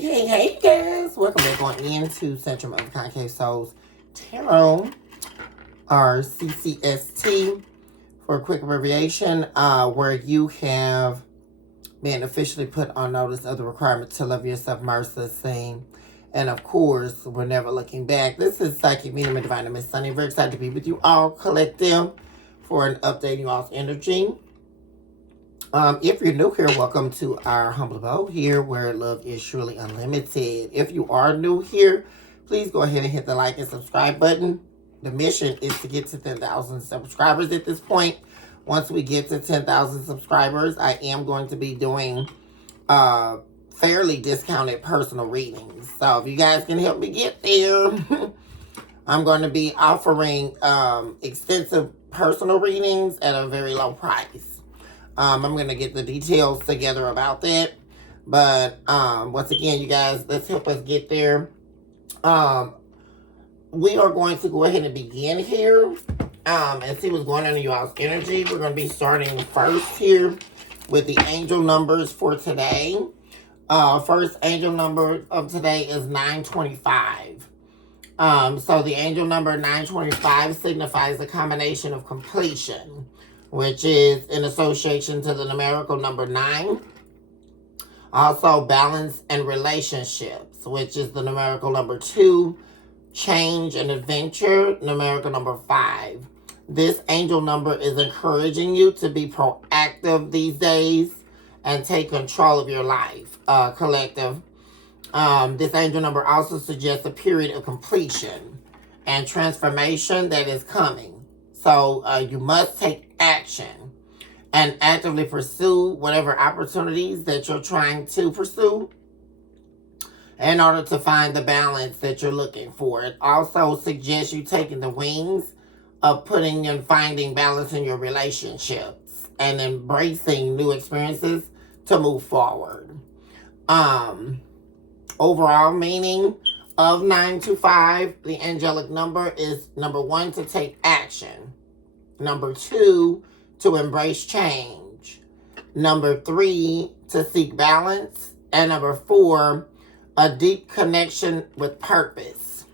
Hey, guys. Welcome back on into Centrum of Concave Souls Tarot, or CCST, for a quick abbreviation, where you have been officially put on notice of the requirement to love yourself, mercy, and of course, we're never looking back. This is Psychic Medium and Divine Miss Sunny. Very excited to be with you all collective for an update in you all's energy. If you're new here, welcome to our humble abode here where love is surely unlimited. If you are new here, please go ahead and hit the like and subscribe button. The mission is to get to 10,000 subscribers at this point. Once we get to 10,000 subscribers, I am going to be doing fairly discounted personal readings. So if you guys can help me get there, I'm going to be offering extensive personal readings at a very low price. I'm going to get the details together about that. But once again, you guys, let's help us get there. We are going to go ahead and begin here and see what's going on in you all's energy. We're going to be starting first here with the angel numbers for today. First angel number of today is 925. So the angel number 925 signifies a combination of completion, which is in association to the numerical number 9. Also, balance and relationships, which is the numerical number 2. Change and adventure, numerical number 5. This angel number is encouraging you to be proactive these days and take control of your life, collective. This angel number also suggests a period of completion and transformation that is coming. So you must take action and actively pursue whatever opportunities that you're trying to pursue in order to find the balance that you're looking for. It also suggests you taking the wings of putting and finding balance in your relationships and embracing new experiences to move forward. Overall meaning of 925, the angelic number is number 1, to take action. Number 2, to embrace change. Number 3, to seek balance. And number 4, a deep connection with purpose.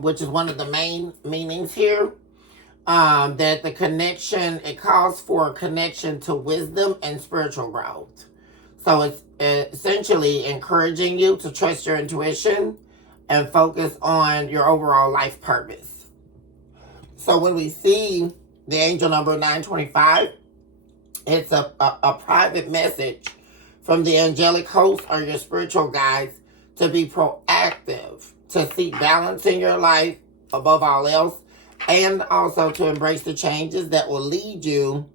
Which is one of the main meanings here. That the connection, it calls for a connection to wisdom and spiritual growth. So it's essentially encouraging you to trust your intuition and focus on your overall life purpose. So when we see the angel number 925, it's a private message from the angelic host or your spiritual guides to be proactive, to seek balance in your life above all else, and also to embrace the changes that will lead you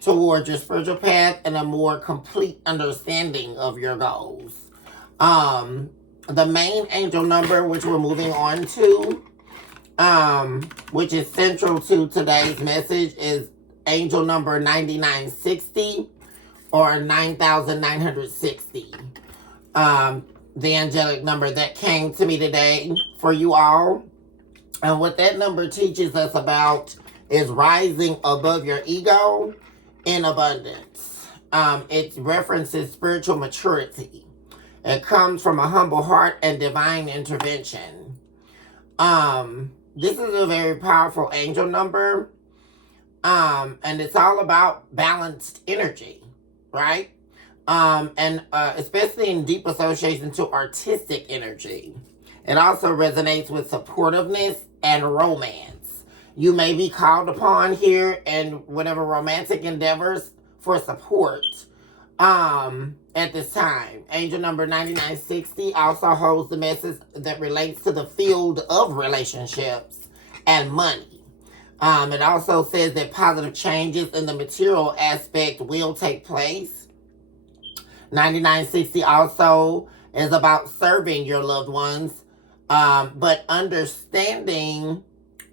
towards your spiritual path and a more complete understanding of your goals. The main angel number, which we're moving on to, which is central to today's message, is angel number 9960 or 9960. The angelic number that came to me today for you all. And what that number teaches us about is rising above your ego in abundance. It references spiritual maturity. It comes from a humble heart and divine intervention. This is a very powerful angel number. And it's all about balanced energy, right? And especially in deep association to artistic energy. It also resonates with supportiveness and romance. You may be called upon here in whatever romantic endeavors for support at this time. Angel number 9960 also holds the message that relates to the field of relationships and money. It also says that positive changes in the material aspect will take place. 9960 also is about serving your loved ones, but understanding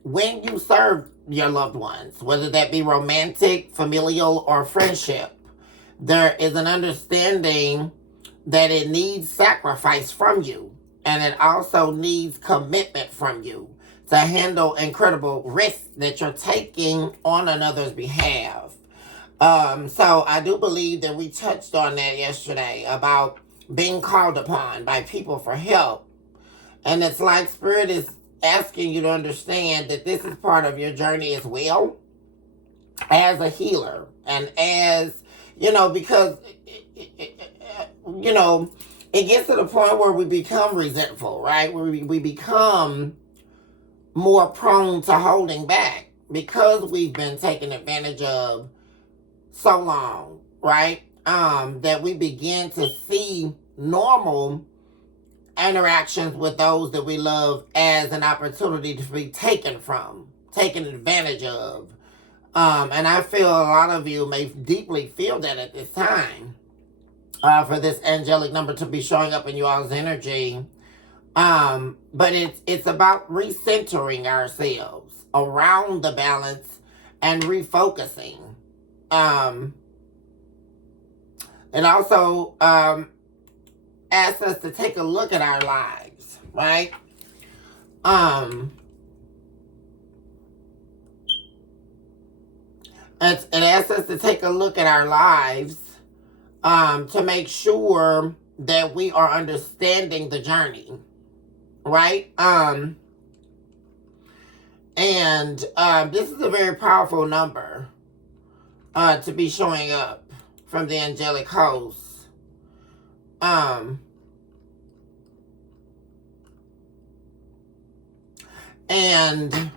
when you serve your loved ones, whether that be romantic, familial, or friendship, there is an understanding that it needs sacrifice from you, and it also needs commitment from you to handle incredible risks that you're taking on another's behalf. So I do believe that we touched on that yesterday about being called upon by people for help. And it's like Spirit is asking you to understand that this is part of your journey as well, as a healer. And as, because, it gets to the point where we become resentful, right? We become more prone to holding back because we've been taken advantage of so long, right? That we begin to see normal interactions with those that we love as an opportunity to be taken advantage of. And I feel a lot of you may deeply feel that at this time, for this angelic number to be showing up in you all's energy. But it's about recentering ourselves around the balance and refocusing. It also asks us to take a look at our lives, right? It asks us to take a look at our lives to make sure that we are understanding the journey, right? And this is a very powerful number to be showing up from the angelic hosts. And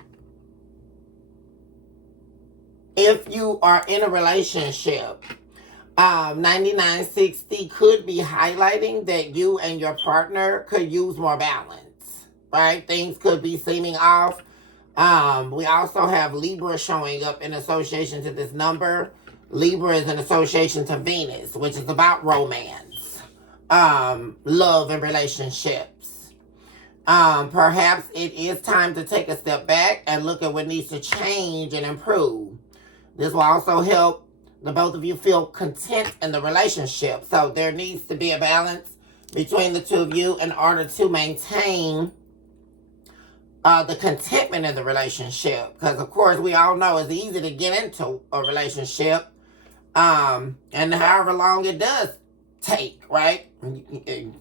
if you are in a relationship, 9960 could be highlighting that you and your partner could use more balance, right? Things could be seeming off. We also have Libra showing up in association to this number. Libra is an association to Venus, which is about romance, love, and relationships. Perhaps it is time to take a step back and look at what needs to change and improve. This will also help the both of you feel content in the relationship. So there needs to be a balance between the two of you in order to maintain the contentment in the relationship. Because, of course, we all know it's easy to get into a relationship. And however long it does take, right?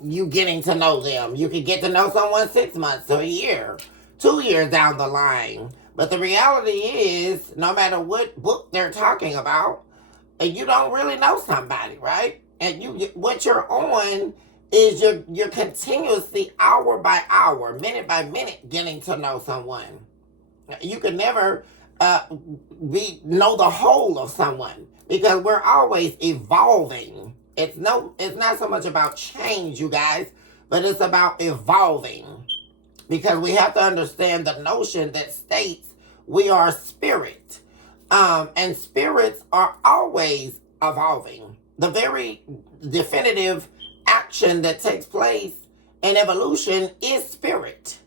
You getting to know them. You could get to know someone 6 months to a year, 2 years down the line. But the reality is, no matter what book they're talking about, you don't really know somebody, right? And what you're on is you're continuously, hour by hour, minute by minute, getting to know someone. You can never know the whole of someone because we're always evolving. It's not so much about change, you guys, but it's about evolving. Because we have to understand the notion that states we are spirit. And spirits are always evolving. The very definitive action that takes place in evolution is spirit.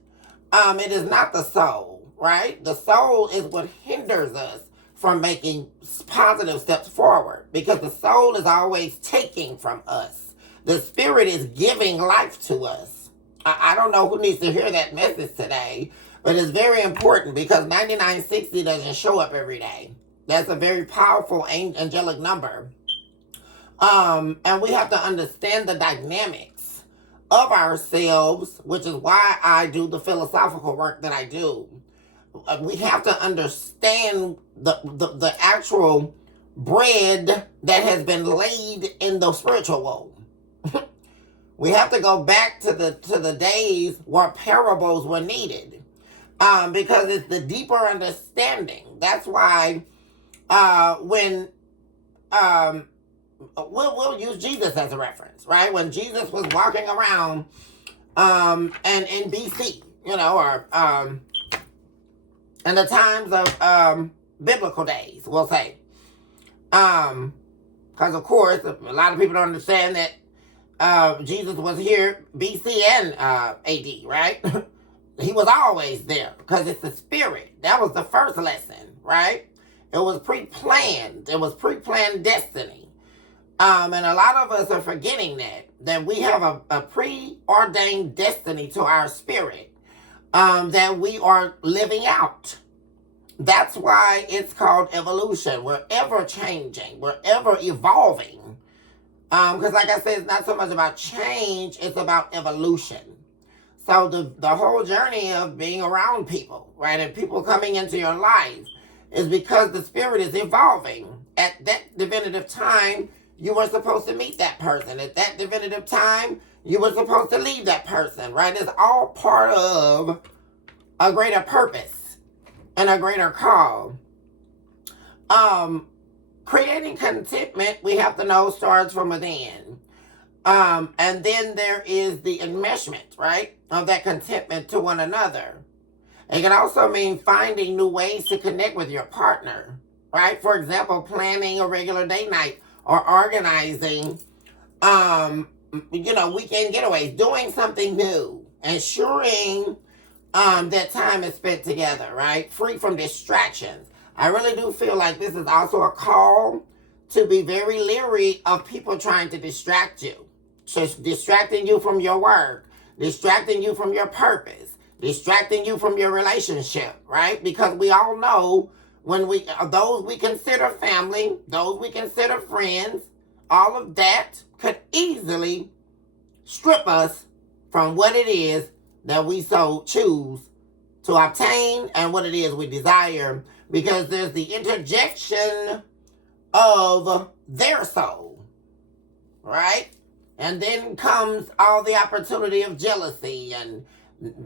It is not the soul, right? The soul is what hinders us from making positive steps forward because the soul is always taking from us. The spirit is giving life to us. I don't know who needs to hear that message today, but it's very important because 9960 doesn't show up every day. That's a very powerful angelic number. And we have to understand the dynamics of ourselves, which is why I do the philosophical work that I do. We have to understand the actual bread that has been laid in the spiritual womb. We have to go back to the days where parables were needed, because it's the deeper understanding. That's why when we'll use Jesus as a reference, right? When Jesus was walking around, and in BC, or in the times of biblical days, we'll say, because of course a lot of people don't understand that Jesus was here BC and AD, right? He was always there because it's the spirit. That was the first lesson, right? It was pre-planned. It was pre-planned destiny. And a lot of us are forgetting that we have a preordained destiny to our spirit that we are living out. That's why it's called evolution. We're ever changing. We're ever evolving. Because like I said, it's not so much about change, it's about evolution. So the whole journey of being around people, right, and people coming into your life is because the spirit is evolving. At that definitive time, you were supposed to meet that person. At that definitive time, you were supposed to leave that person, right? It's all part of a greater purpose and a greater call. Creating contentment, we have to know, starts from within. And then there is the enmeshment, right, of that contentment to one another. It can also mean finding new ways to connect with your partner, right? For example, planning a regular date night or organizing, weekend getaways, doing something new, ensuring that time is spent together, right? Free from distractions. I really do feel like this is also a call to be very leery of people trying to distract you. So distracting you from your work, distracting you from your purpose, distracting you from your relationship, right? Because we all know when those we consider family, those we consider friends, all of that could easily strip us from what it is that we so choose to obtain and what it is we desire, because there's the interjection of their soul, right? And then comes all the opportunity of jealousy and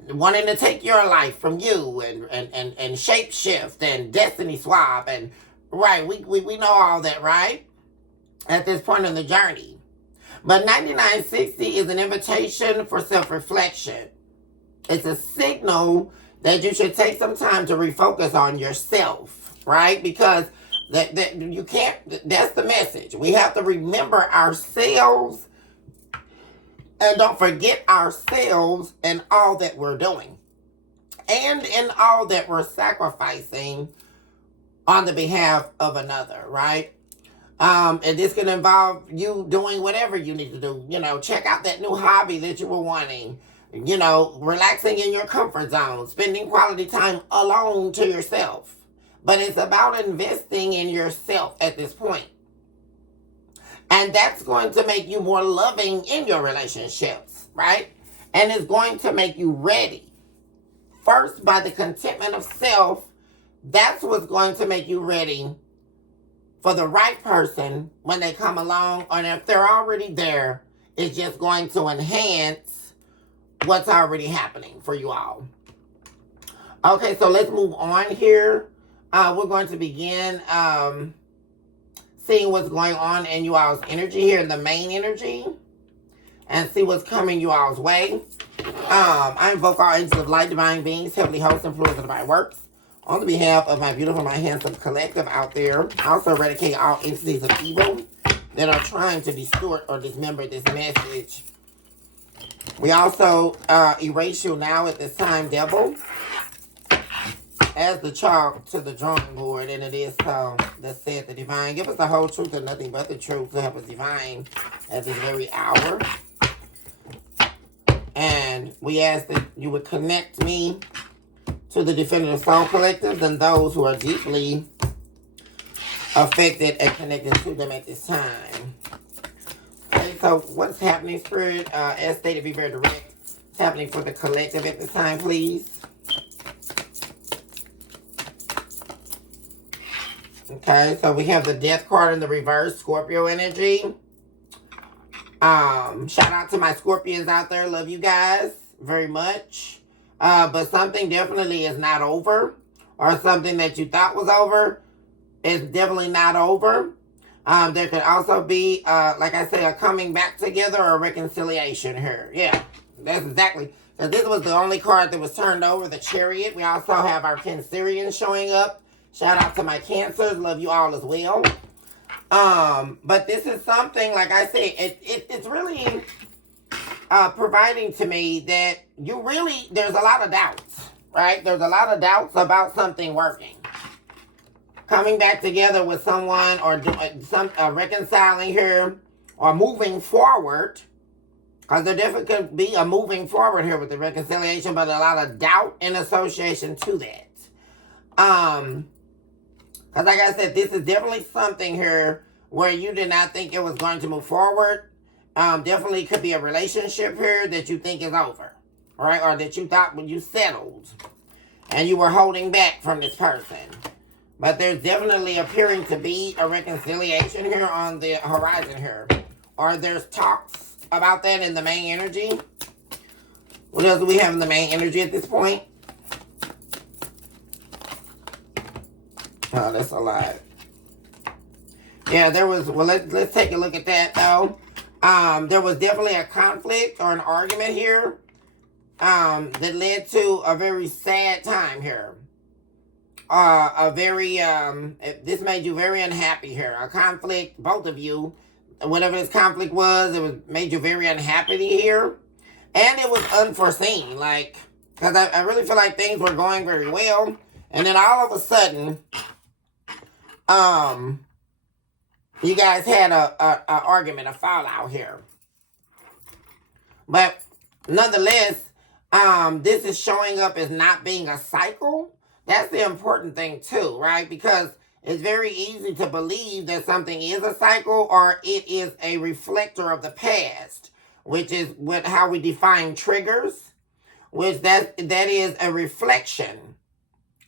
wanting to take your life from you and shape shift and destiny swap and right, we know all that, right? At this point in the journey. But 9960 is an invitation for self-reflection. It's a signal that you should take some time to refocus on yourself, right? Because that you can't, that's the message. We have to remember ourselves and don't forget ourselves in all that we're doing and in all that we're sacrificing on the behalf of another, right? And this can involve you doing whatever you need to do. Check out that new hobby that you were wanting. Relaxing in your comfort zone, spending quality time alone to yourself. But it's about investing in yourself at this point. And that's going to make you more loving in your relationships, right? And it's going to make you ready. First, by the contentment of self, that's what's going to make you ready for the right person when they come along. Or if they're already there, it's just going to enhance what's already happening for you all. Okay, so let's move on here. We're going to begin seeing what's going on in you all's energy here, in the main energy, and see what's coming you all's way. I invoke all angels of light, divine beings, heavenly hosts, and fluids of divine works on the behalf of my beautiful, my handsome collective out there. I also eradicate all entities of evil that are trying to distort or dismember this message. We also erase you now at this time, devil, as the chalk to the drawing board, and it is so. That said the divine. Give us the whole truth and nothing but the truth to help us divine at this very hour. And we ask that you would connect me to the Definitive Soul Collectives and those who are deeply affected and connected to them at this time. Okay, so what's happening, Spirit? As stated, be very direct. What's happening for the collective at this time, please? Okay, so we have the Death card in the reverse, Scorpio energy. Shout out to my Scorpions out there. Love you guys very much. But something definitely is not over, or something that you thought was over is definitely not over. There could also be, like I say, a coming back together or a reconciliation here. Yeah, that's exactly. Because this was the only card that was turned over, the Chariot. We also have our Cancerians showing up. Shout out to my Cancers. Love you all as well. But this is something, like I said, it's really providing to me that there's a lot of doubts, right? There's a lot of doubts about something working. Coming back together with someone or reconciling here or moving forward. Because there definitely could be a moving forward here with the reconciliation, but a lot of doubt in association to that. Because like I said, this is definitely something here where you did not think it was going to move forward. Definitely could be a relationship here that you think is over, right? Or that you thought when you settled and you were holding back from this person. But there's definitely appearing to be a reconciliation here on the horizon here. Or there's talks about that in the main energy. What else do we have in the main energy at this point? Oh, that's a lot. Yeah, there was, well, let's take a look at that, though. There was definitely a conflict or an argument here that led to a very sad time here. This made you very unhappy here. A conflict, both of you, whatever this conflict was, made you very unhappy here. And it was unforeseen, like, because I really feel like things were going very well. And then all of a sudden, you guys had a argument, a fallout here. But nonetheless, this is showing up as not being a cycle. That's the important thing too, right? Because it's very easy to believe that something is a cycle or it is a reflector of the past, which is how we define triggers, which that is a reflection,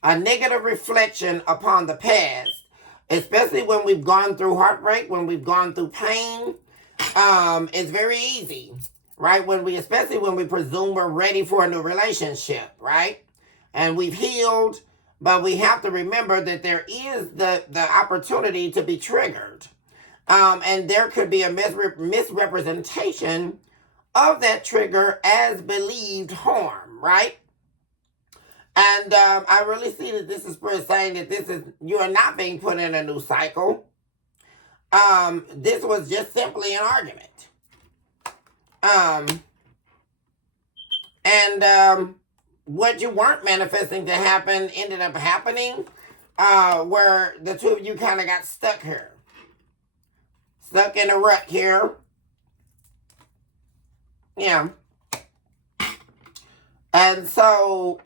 a negative reflection upon the past, especially when we've gone through heartbreak, when we've gone through pain. It's very easy, right? Especially when we presume we're ready for a new relationship, right? And we've healed, but we have to remember that there is the opportunity to be triggered. And there could be a misrepresentation of that trigger as believed harm, right? And I really see that this is Spirit saying that you are not being put in a new cycle. This was just simply an argument. What you weren't manifesting to happen ended up happening, where the two of you kind of got stuck here. Stuck in a rut here. Yeah. And so,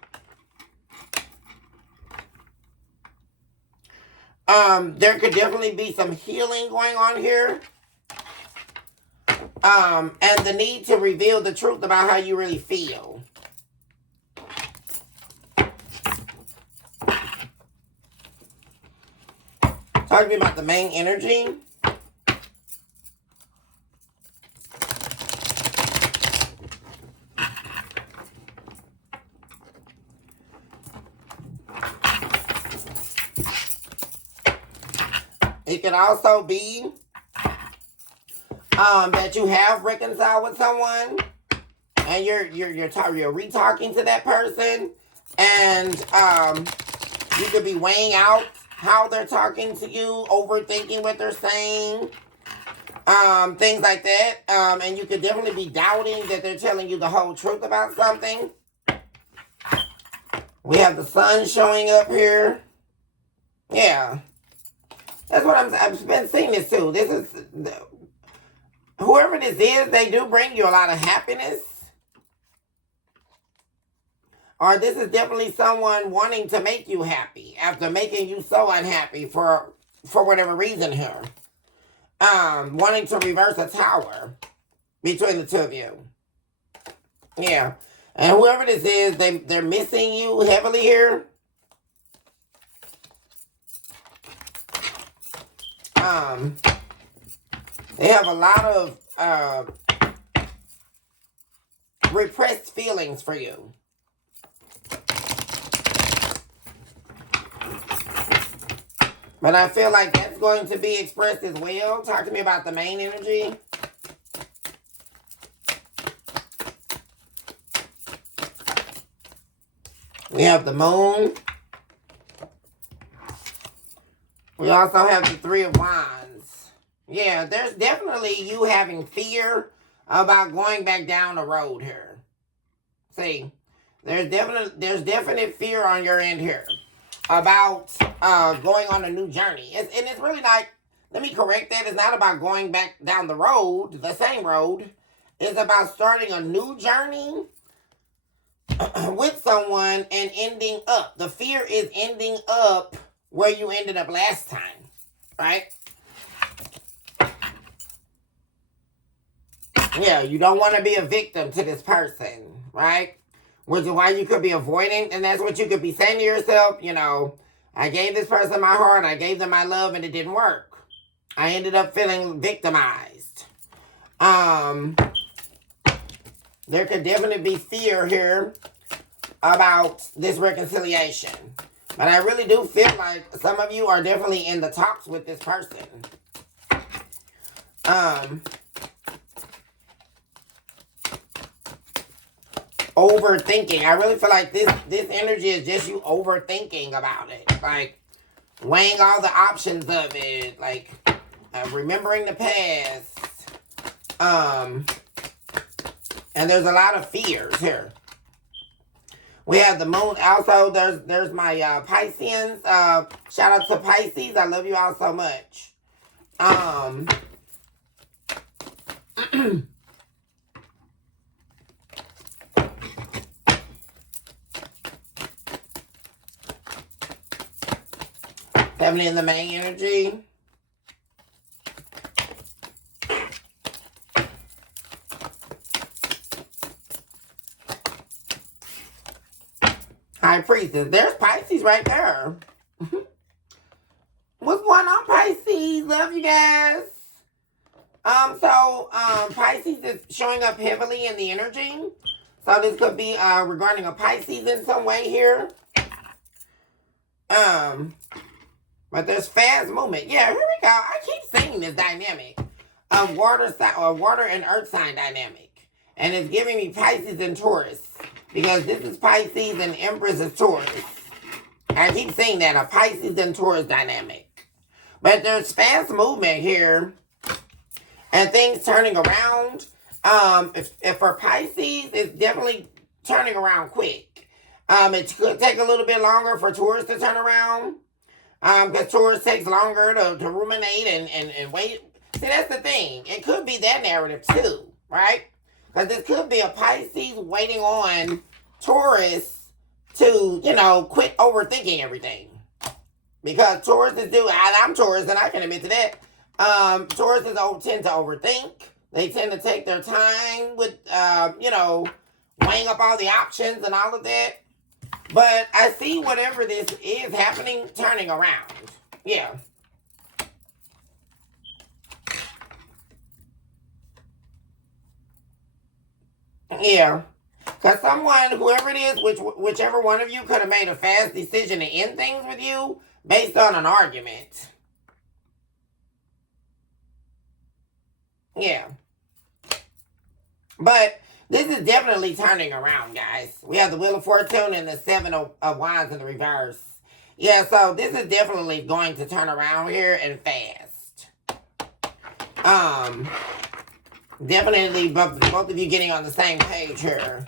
there could definitely be some healing going on here. And the need to reveal the truth about how you really feel. Talk to me about the main energy. It could also be that you have reconciled with someone and you're re-talking to that person, and you could be weighing out how they're talking to you, overthinking what they're saying, things like that. And you could definitely be doubting that they're telling you the whole truth about something. We have the sun showing up here. Yeah. That's what I've been seeing this too. Whoever this is, they do bring you a lot of happiness. Or this is definitely someone wanting to make you happy after making you so unhappy for whatever reason here. Wanting to reverse a tower between the two of you. Yeah. And whoever this is, they're missing you heavily here. They have a lot of repressed feelings for you. But I feel like that's going to be expressed as well. Talk to me about the main energy. We have the moon. We also have the Three of Wands. Yeah, there's definitely you having fear about going back down the road here. See, there's definite fear on your end here about going on a new journey. And it's really not, let me correct that, it's not about going back down the road, the same road. It's about starting a new journey with someone and ending up. The fear is ending up where you ended up last time, right? Yeah, you don't want to be a victim to this person, right? Which is why you could be avoiding, and that's what you could be saying to yourself, I gave this person my heart, I gave them my love, and it didn't work. I ended up feeling victimized. There could definitely be fear here about this reconciliation. But I really do feel like some of you are definitely in the talks with this person. Overthinking. I really feel like this energy is just you overthinking about it. Like, weighing all the options of it. Like, remembering the past. And there's a lot of fears here. We have the moon. Also, there's my Pisceans. Shout out to Pisces. I love you all so much. Definitely in the main energy. High Priestess. There's Pisces right there. What's going on, Pisces? Love you guys. Pisces is showing up heavily in the energy. So this could be regarding a Pisces in some way here. But there's fast movement. Yeah, here we go. I keep seeing this dynamic of water and earth sign dynamic. And it's giving me Pisces and Taurus. Because this is Pisces and Empress is Taurus. I keep saying that, a Pisces and Taurus dynamic. But there's fast movement here. And things turning around. If for Pisces, it's definitely turning around quick. It could take a little bit longer for Taurus to turn around. Because Taurus takes longer to ruminate and wait. See, that's the thing. It could be that narrative too, right? Because this could be a Pisces waiting on Taurus to, quit overthinking everything. Because Taurus is I'm Taurus and I can admit to that. Tauruses tend to overthink. They tend to take their time with, weighing up all the options and all of that. But I see whatever this is happening, turning around. Yeah. Yeah. Because whoever it is, whichever one of you could have made a fast decision to end things with you based on an argument. Yeah. But this is definitely turning around, guys. We have the Wheel of Fortune and the Seven of Wands in the reverse. Yeah, so this is definitely going to turn around here and fast. Definitely both of you getting on the same page here.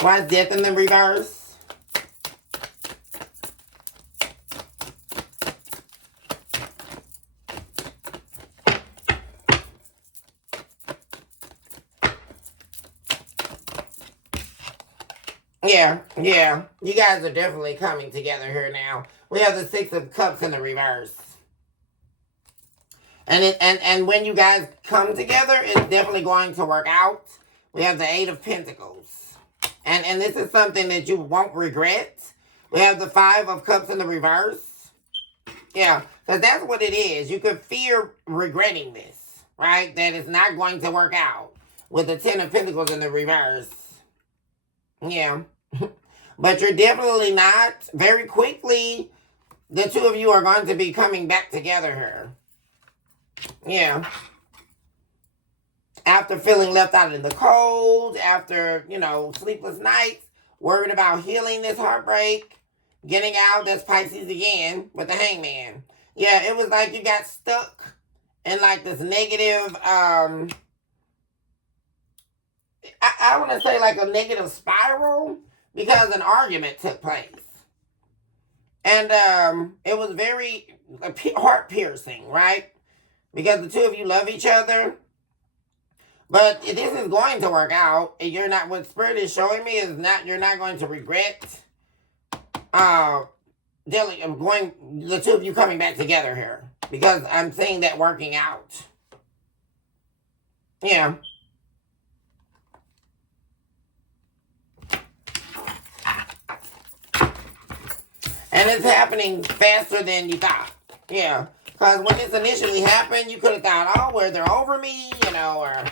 Why is Death in the reverse? Yeah. You guys are definitely coming together here now. We have the Six of Cups in the reverse. And when you guys come together, it's definitely going to work out. We have the Eight of Pentacles. And this is something that you won't regret. We have the Five of Cups in the reverse. Yeah, because that's what it is. You could fear regretting this, right? That it's not going to work out with the Ten of Pentacles in the reverse. Yeah. But you're definitely not. Very quickly, the two of you are going to be coming back together here. Yeah. After feeling left out in the cold, after, sleepless nights, worried about healing this heartbreak, getting out, that's Pisces again with the Hangman. Yeah, it was like you got stuck in like this negative, I want to say like a negative spiral because an argument took place. And it was very heart-piercing, right? Because the two of you love each other. But this is going to work out. You're not, what Spirit is showing me is not, you're not going to regret going, the two of you coming back together here. Because I'm seeing that working out. Yeah. And it's happening faster than you thought. Yeah. Because when this initially happened, you could have thought, oh, well, they're over me, or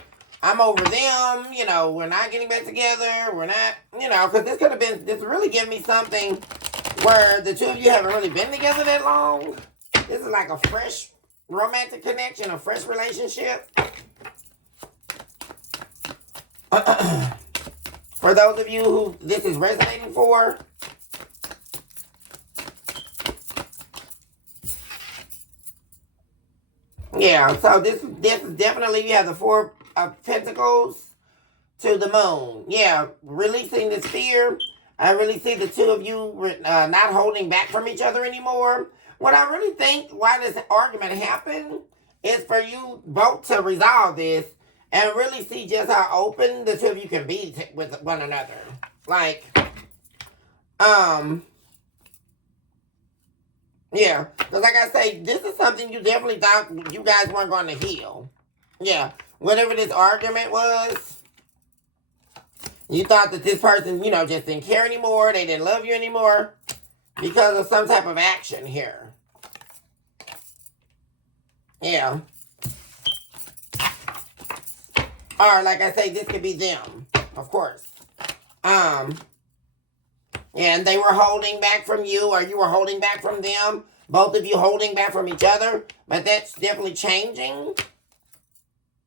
I'm over them, we're not getting back together, we're not, because this really giving me something where the two of you haven't really been together that long. This is like a fresh romantic connection, a fresh relationship. For those of you who this is resonating for, yeah, so this is definitely, you have the Four of Pentacles to the Moon. Yeah, releasing this fear. I really see the two of you not holding back from each other anymore. What I really think why this argument happened is for you both to resolve this and really see just how open the two of you can be with one another. Like, yeah, because like I say, this is something you definitely thought you guys weren't going to heal. Yeah, whatever this argument was, you thought that this person, just didn't care anymore, they didn't love you anymore, because of some type of action here. Yeah. Or, like I say, this could be them, of course. And they were holding back from you, or you were holding back from them. Both of you holding back from each other. But that's definitely changing.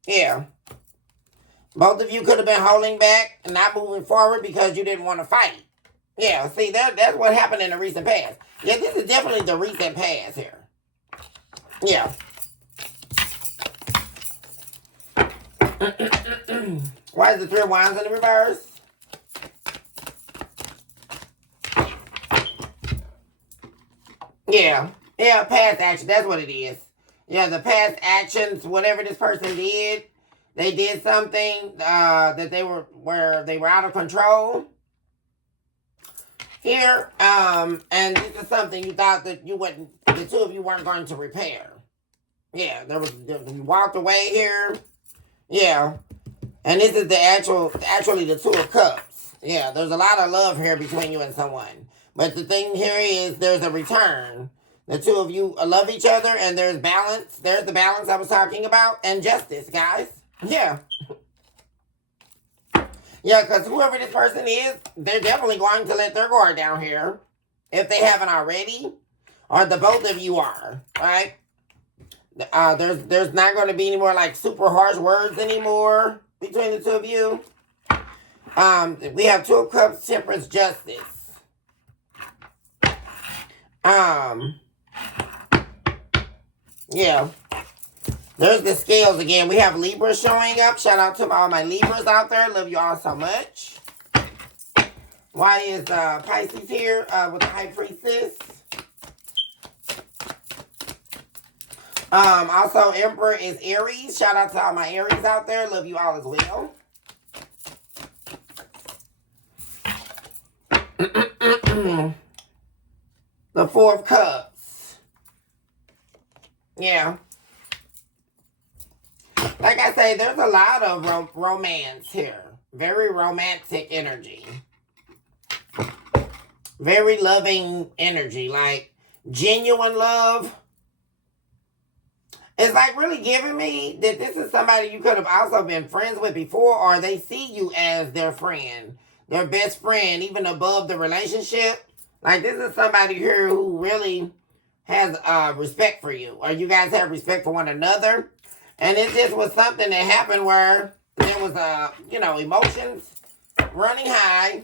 Yeah. Both of you could have been holding back and not moving forward because you didn't want to fight. Yeah, see, that's what happened in the recent past. Yeah, this is definitely the recent past here. Yeah. Why is the Three of Wands in the reverse? Yeah. Yeah, past action. That's what it is. Yeah, the past actions, whatever this person did, they did something that they were out of control. Here, and this is something you thought that the two of you weren't going to repair. Yeah, you walked away here. Yeah. And this is actually the Two of Cups. Yeah, there's a lot of love here between you and someone. But the thing here is there's a return. The two of you love each other and there's balance. There's the balance I was talking about. And justice, guys. Yeah. Yeah, because whoever this person is, they're definitely going to let their guard down here. If they haven't already. Or the both of you are. Right? There's not going to be any more like super harsh words anymore between the two of you. We have Two of Cups, Temperance, Justice. Yeah. There's the scales again. We have Libra showing up. Shout out to all my Libras out there. Love you all so much. Why is Pisces here with the High Priestess? Also, Emperor is Aries. Shout out to all my Aries out there. Love you all as well. The Four of Cups. Yeah. Like I say, there's a lot of romance here. Very romantic energy. Very loving energy. Like, genuine love. It's like really giving me that this is somebody you could have also been friends with before, or they see you as their friend, their best friend, even above the relationship. Like, this is somebody here who really has respect for you, or you guys have respect for one another. And it just was something that happened where there was, emotions running high,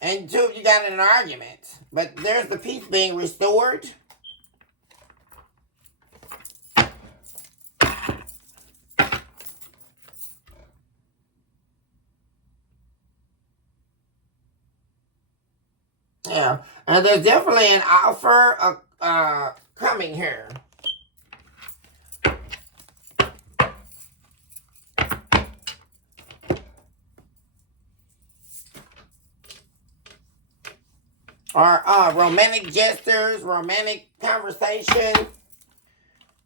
and two of you got in an argument. But there's the peace being restored. Yeah, and there's definitely an offer coming here. or romantic gestures, romantic conversation.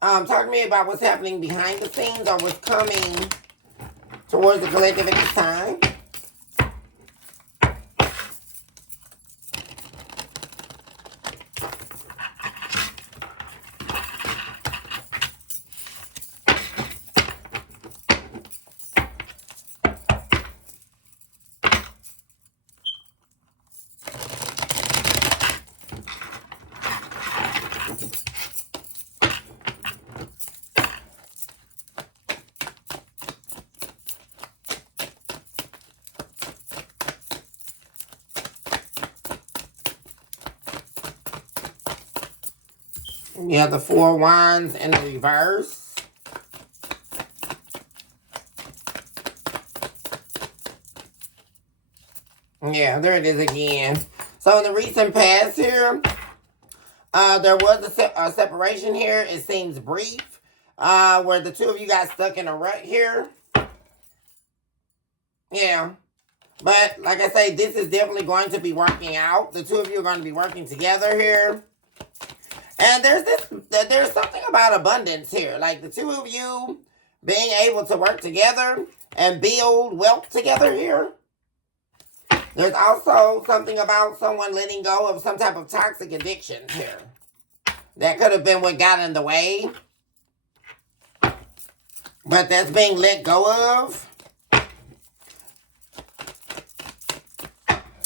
Talk to me about what's happening behind the scenes or what's coming towards the collective at this time. You have the Four of Wands in the reverse. Yeah, there it is again. So in the recent past here, there was a separation here. It seems brief, where the two of you got stuck in a rut here. Yeah. But like I say, this is definitely going to be working out. The two of you are going to be working together here. And there's something about abundance here. Like the two of you being able to work together and build wealth together here. There's also something about someone letting go of some type of toxic addiction here. That could have been what got in the way. But that's being let go of.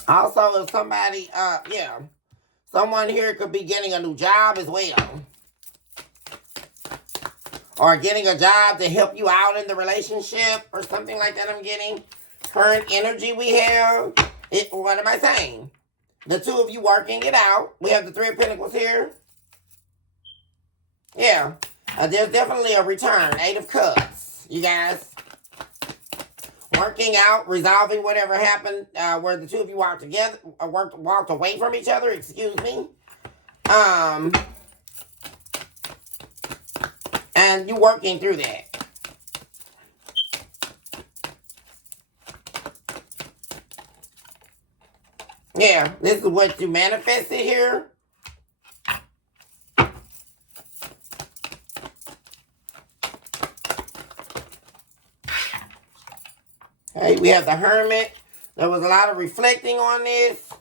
Also, if somebody, someone here could be getting a new job as well. Or getting a job to help you out in the relationship or something like that I'm getting. Current energy we have. What am I saying? The two of you working it out. We have the Three of Pentacles here. Yeah. There's definitely a return. Eight of Cups. You guys. Working out, resolving whatever happened where the two of you walked together, or walked away from each other, excuse me. And you working through that. Yeah, this is what you manifested here. Okay, we have the Hermit. There was a lot of reflecting on this.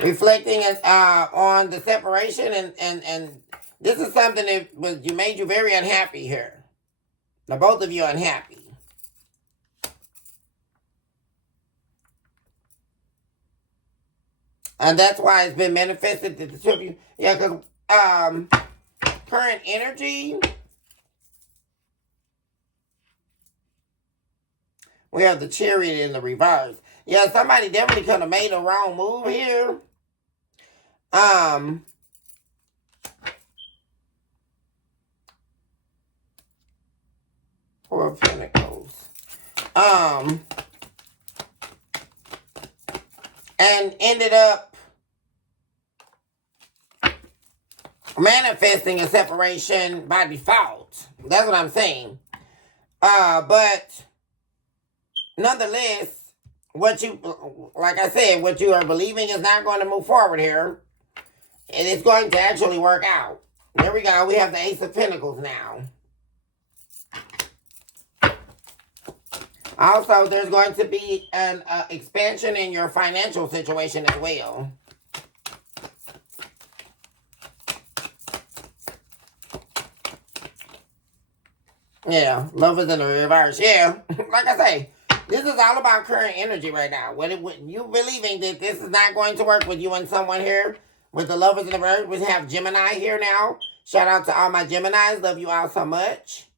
Reflecting on the separation and this is something that made you very unhappy here. Now both of you are unhappy. And that's why it's been manifested to the two of you. Yeah, because current energy. We have the Chariot in the reverse. Yeah, somebody definitely could have made a wrong move here. Four of Pentacles. And ended up manifesting a separation by default. That's what I'm saying. But nonetheless, like I said, what you are believing is not going to move forward here. And it's going to actually work out. There we go. We have the Ace of Pentacles now. Also, there's going to be an expansion in your financial situation as well. Yeah, Lovers in the reverse. Yeah, like I say, this is all about current energy right now. When you believing that this is not going to work with you and someone here, with the Lovers in the reverse, we have Gemini here now. Shout out to all my Geminis. Love you all so much.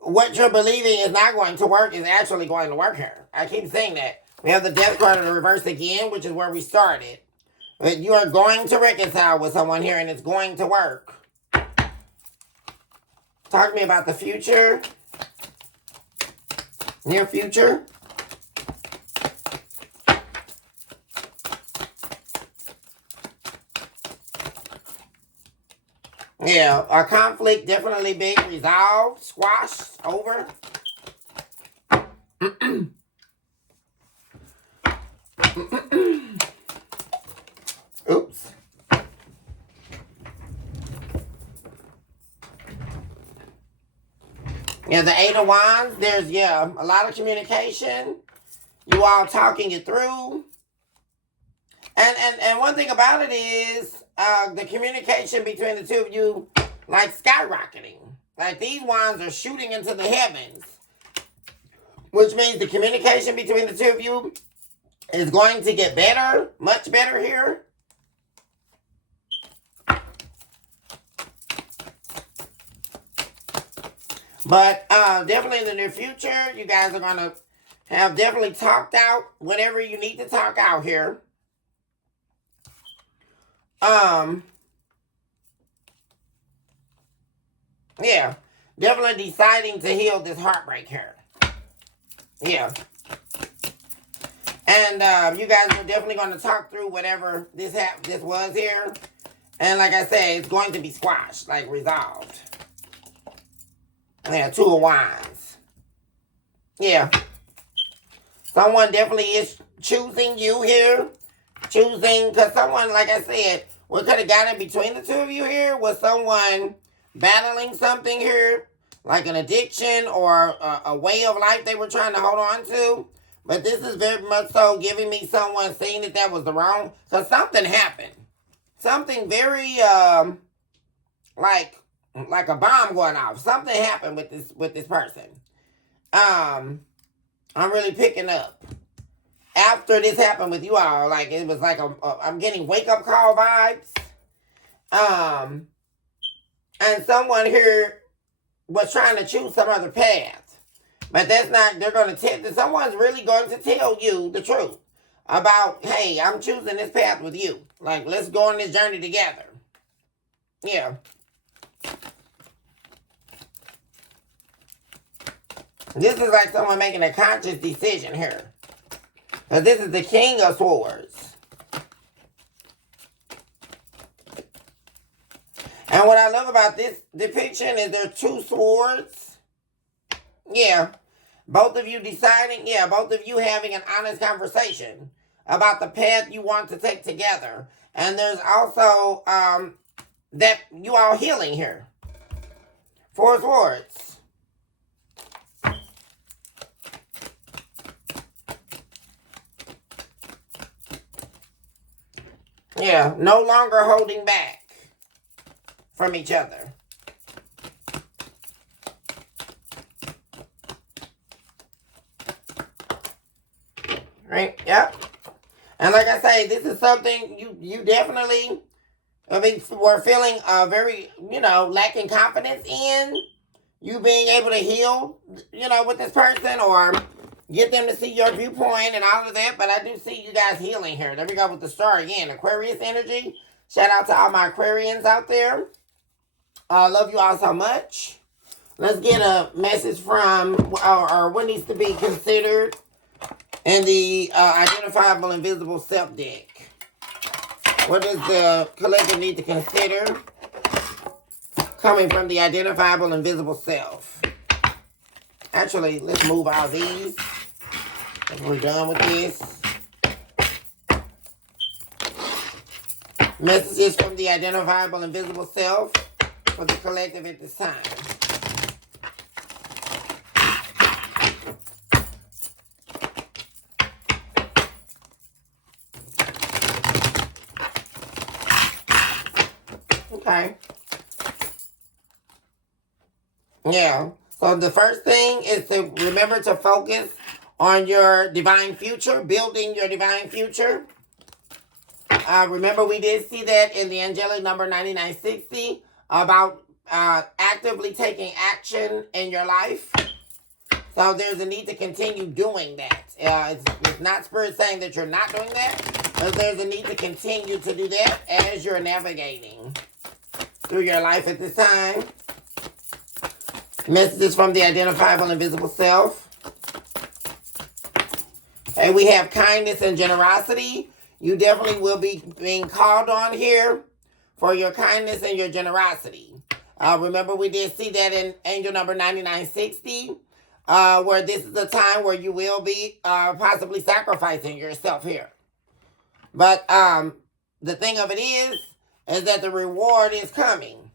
What you're believing is not going to work is actually going to work here. I keep saying that. We have the Death card in the reverse again, which is where we started. But you are going to reconcile with someone here, and it's going to work. Talk to me about the future. Near future. Yeah, a conflict definitely being resolved, squashed, over. Oops. Yeah, the Eight of Wands, there's, a lot of communication. You all talking it through. And one thing about it is the communication between the two of you, like, skyrocketing. Like, these wands are shooting into the heavens. Which means the communication between the two of you is going to get better, much better here. But definitely in the near future, you guys are going to have definitely talked out whatever you need to talk out here. Yeah, definitely deciding to heal this heartbreak here. Yeah. And you guys are definitely going to talk through whatever this was here. And like I said, it's going to be squashed, like resolved. Yeah, Two of Wands. Yeah. Someone definitely is choosing you here. Choosing, because someone, like I said, what could have gotten between the two of you here was someone battling something here, like an addiction or a way of life they were trying to hold on to. But this is very much so giving me someone saying that was the wrong, because something happened. Something very, like a bomb going off. Something happened with this person. I'm really picking up. After this happened with you all, like, it was like I'm getting wake-up call vibes. And someone here was trying to choose some other path. But that's not, they're going to tell, someone's really going to tell you the truth about, hey, I'm choosing this path with you. Like, let's go on this journey together. Yeah. This is like someone making a conscious decision here. Because this is the King of Swords. And what I love about this depiction is there are two swords. Yeah. Both of you deciding, both of you having an honest conversation about the path you want to take together. And there's also that you all healing here. Four of Swords. Yeah, no longer holding back from each other. Right? Yep. And like I say, this is something you definitely, were feeling very, lacking confidence in. You being able to heal, with this person or get them to see your viewpoint and all of that. But I do see you guys healing here. There we go with the star again. Aquarius energy. Shout out to all my Aquarians out there. I love you all so much. Let's get a message from, or what needs to be considered in the Identifiable Invisible Self deck. What does the collective need to consider coming from the Identifiable Invisible Self? Actually, let's move all these. If we're done with this. Messages from the Identifiable Invisible Self for the collective at this time. Okay. Yeah. So the first thing is to remember to focus on your divine future, building your divine future. Remember, we did see that in the angelic number 9960 about actively taking action in your life. So there's a need to continue doing that. It's not Spirit saying that you're not doing that, but there's a need to continue to do that as you're navigating through your life at this time. Messages from the Identifiable Invisible Self. And we have kindness and generosity. You definitely will be being called on here for your kindness and your generosity. Remember, we did see that in angel number 9960, where this is a time where you will be possibly sacrificing yourself here. But the thing of it is that the reward is coming.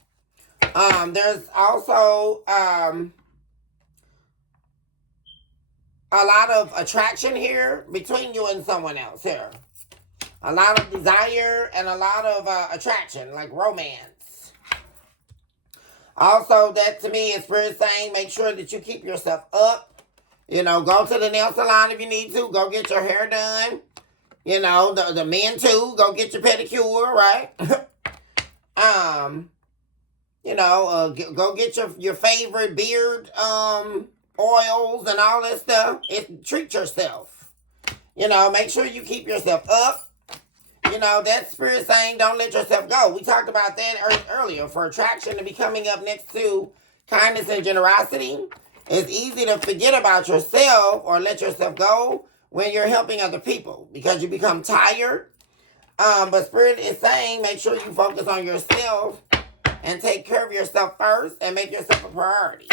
There's also a lot of attraction here between you and someone else here. A lot of desire and a lot of attraction, like romance. Also, that to me is Spirit saying, make sure that you keep yourself up. You know, go to the nail salon if you need to. Go get your hair done. You know, the men too. Go get your pedicure, right? You know, go get your favorite beard oils and all that stuff. Treat yourself. You know, make sure you keep yourself up. You know, that Spirit saying don't let yourself go. We talked about that earlier. For attraction to be coming up next to kindness and generosity, it's easy to forget about yourself or let yourself go when you're helping other people because you become tired. But Spirit is saying make sure you focus on yourself and take care of yourself first and make yourself a priority.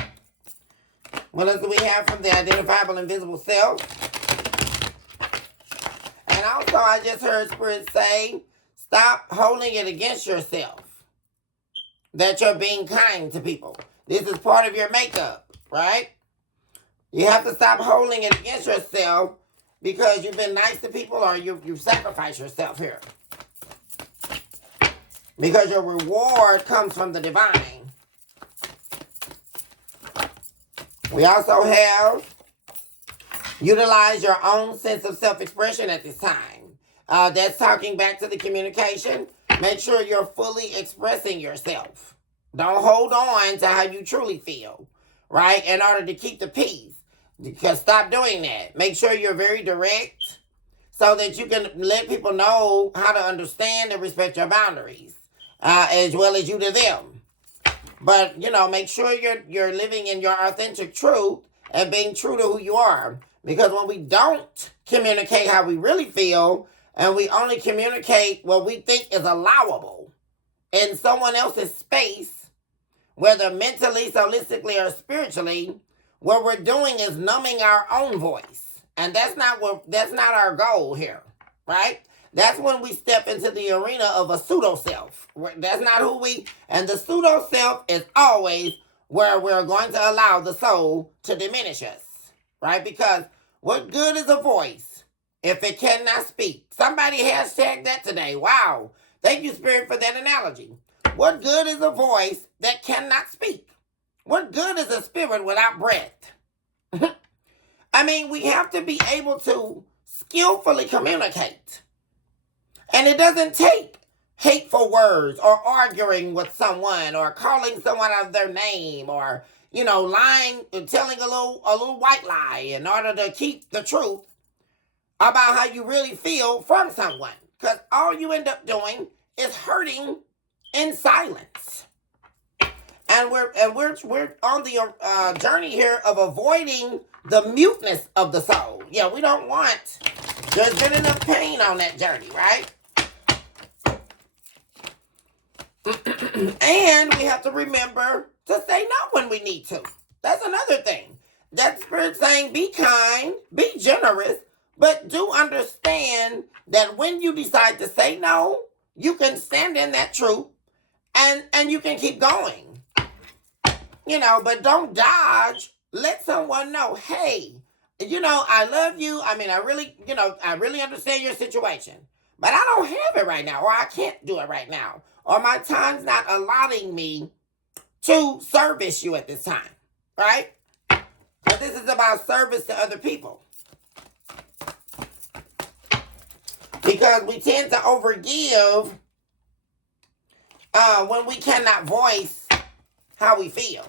What else do we have from the identifiable invisible self? And also, I just heard Spirit say, stop holding it against yourself that you're being kind to people. This is part of your makeup, right? You have to stop holding it against yourself because you've been nice to people or you've sacrificed yourself here. Because your reward comes from the divine. We also have utilize your own sense of self-expression at this time. That's talking back to the communication. Make sure you're fully expressing yourself. Don't hold on to how you truly feel, right? In order to keep the peace. Because stop doing that. Make sure you're very direct so that you can let people know how to understand and respect your boundaries, as well as you to them. But, you know, make sure you're living in your authentic truth and being true to who you are. Because when we don't communicate how we really feel, and we only communicate what we think is allowable in someone else's space, whether mentally, holistically, or spiritually, what we're doing is numbing our own voice. And that's not our goal here, right? That's when we step into the arena of a pseudo-self. That's not who and the pseudo-self is always where we're going to allow the soul to diminish us. Right? Because what good is a voice if it cannot speak? Somebody hashtag that today. Wow. Thank you, Spirit, for that analogy. What good is a voice that cannot speak? What good is a spirit without breath? I mean, we have to be able to skillfully communicate. And it doesn't take hateful words or arguing with someone or calling someone out of their name or you know, lying, telling a little white lie in order to keep the truth about how you really feel from someone. Because all you end up doing is hurting in silence. And we're on the journey here of avoiding the muteness of the soul. Yeah, we don't want. There's been enough pain on that journey, right? And we have to remember to say no when we need to. That's another thing. That Spirit saying be kind, be generous, but do understand that when you decide to say no, you can stand in that truth and you can keep going. You know, but don't dodge. Let someone know, hey, you know, I love you. I mean, I really understand your situation. But I don't have it right now, or I can't do it right now. Or my time's not allowing me to service you at this time, right? But this is about service to other people. Because we tend to overgive when we cannot voice how we feel.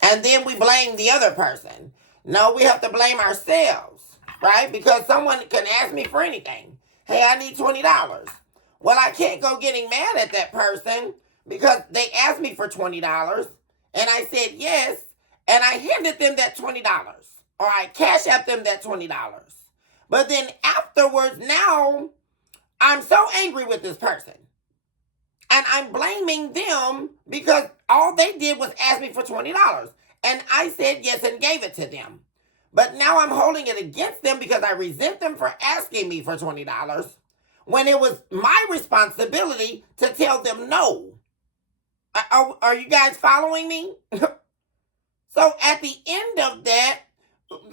And then we blame the other person. No, we have to blame ourselves, right? Because someone can ask me for anything. Hey, I need $20. Well, I can't go getting mad at that person because they asked me for $20 and I said yes, and I handed them that $20 or I cash apped them that $20. But then afterwards, now I'm so angry with this person and I'm blaming them because all they did was ask me for $20 and I said yes and gave it to them. But now I'm holding it against them because I resent them for asking me for $20. when it was my responsibility to tell them no. Are you guys following me? So at the end of that,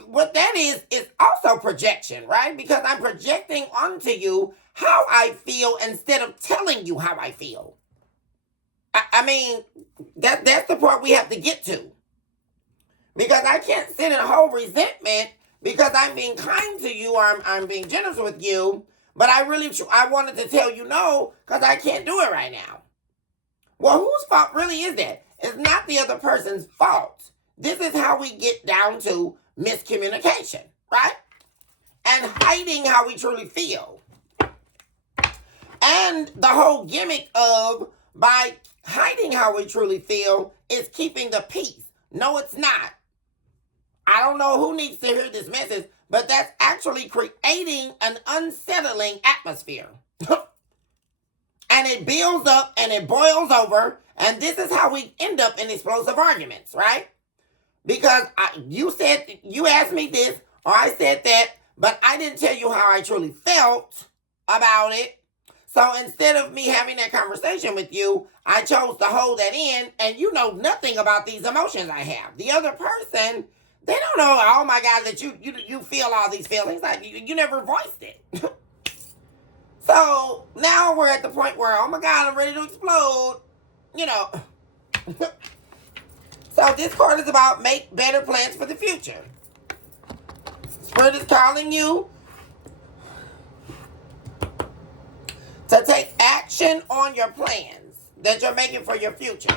what that is also projection, right? Because I'm projecting onto you how I feel instead of telling you how I feel. I mean, that's the part we have to get to. Because I can't sit in a whole resentment because I'm being kind to you or I'm being generous with you, but I wanted to tell you no because I can't do it right now. Well, whose fault really is that? It's not the other person's fault. This is how we get down to miscommunication, right? And hiding how we truly feel. And the whole gimmick of by hiding how we truly feel is keeping the peace. No, it's not. I don't know who needs to hear this message, but that's actually creating an unsettling atmosphere. And it builds up and it boils over, and this is how we end up in explosive arguments, right? Because you asked me this, or I said that, but I didn't tell you how I truly felt about it. So instead of me having that conversation with you, I chose to hold that in, and you know nothing about these emotions I have. The other person, they don't know, oh my God, that you feel all these feelings. Like, you never voiced it. So now we're at the point where, oh my God, I'm ready to explode. You know. So this card is about make better plans for the future. Spirit is calling you to take action on your plans that you're making for your future.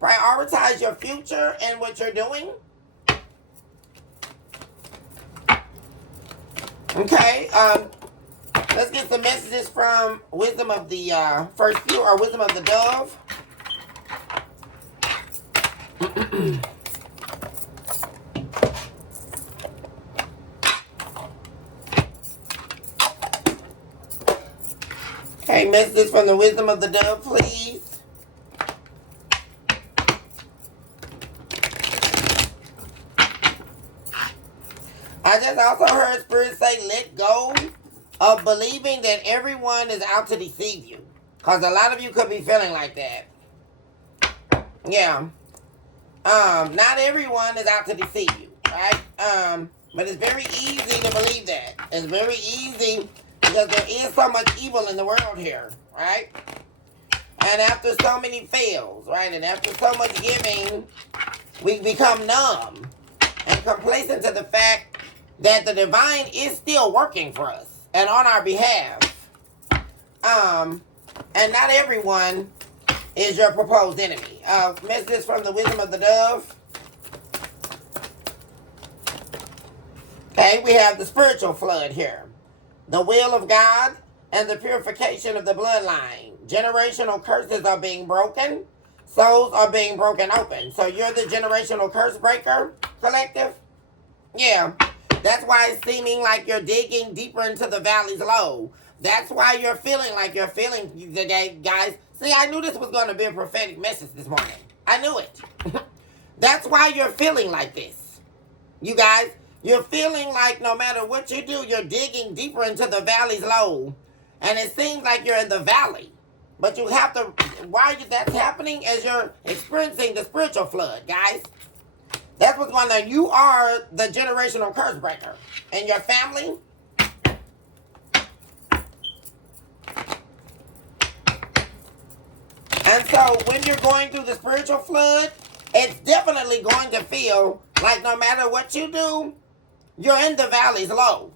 Prioritize your future and what you're doing. Okay, let's get some messages from Wisdom of the First Few, or Wisdom of the Dove. Okay, messages from the Wisdom of the Dove, please. I just also heard Spirit say, let go of believing that everyone is out to deceive you. Because a lot of you could be feeling like that. Yeah. Not everyone is out to deceive you, right? But it's very easy to believe that. It's very easy because there is so much evil in the world here, right? And after so many fails, right? And after so much giving, we become numb and complacent to the fact that the divine is still working for us and on our behalf. And not everyone is your proposed enemy. Messages from the Wisdom of the Dove. Okay, we have the spiritual flood here. The will of God and the purification of the bloodline. Generational curses are being broken. Souls are being broken open. So you're the generational curse breaker collective? Yeah. That's why it's seeming like you're digging deeper into the valley's low. That's why you're feeling like you're feeling today, guys. See, I knew this was going to be a prophetic message this morning. I knew it. That's why you're feeling like this. You guys, you're feeling like no matter what you do, you're digging deeper into the valley's low. And it seems like you're in the valley. But you have to, why that's happening as you're experiencing the spiritual flood, guys. That's what's going on. You are the generational curse breaker. And your family. And so when you're going through the spiritual flood, it's definitely going to feel like no matter what you do, you're in the valley's low.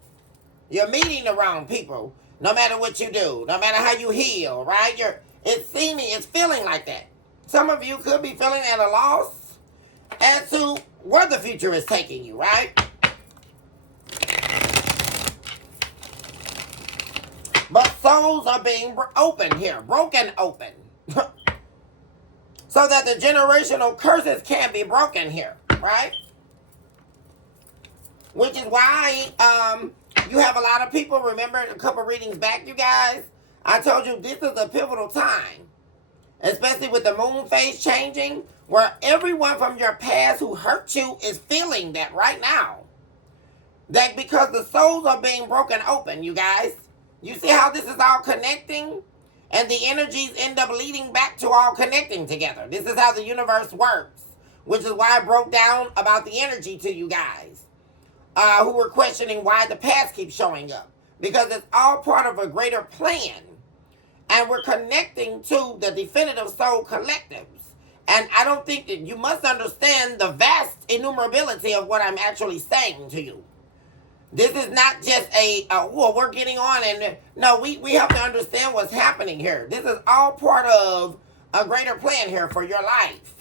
You're meeting the wrong people. No matter what you do. No matter how you heal, right? It's feeling like that. Some of you could be feeling at a loss as to where the future is taking you, right? But souls are being open here, broken open. So that the generational curses can be broken here, right? Which is why you have a lot of people, remember a couple readings back, you guys, I told you this is a pivotal time. Especially with the moon phase changing, where everyone from your past who hurt you is feeling that right now. That because the souls are being broken open, you guys. You see how this is all connecting? And the energies end up leading back to all connecting together. This is how the universe works, which is why I broke down about the energy to you guys who were questioning why the past keeps showing up. Because it's all part of a greater plan. And we're connecting to the definitive soul collectives. And I don't think that you must understand the vast innumerability of what I'm actually saying to you. This is not just well, we're getting on and no, we have to understand what's happening here. This is all part of a greater plan here for your life.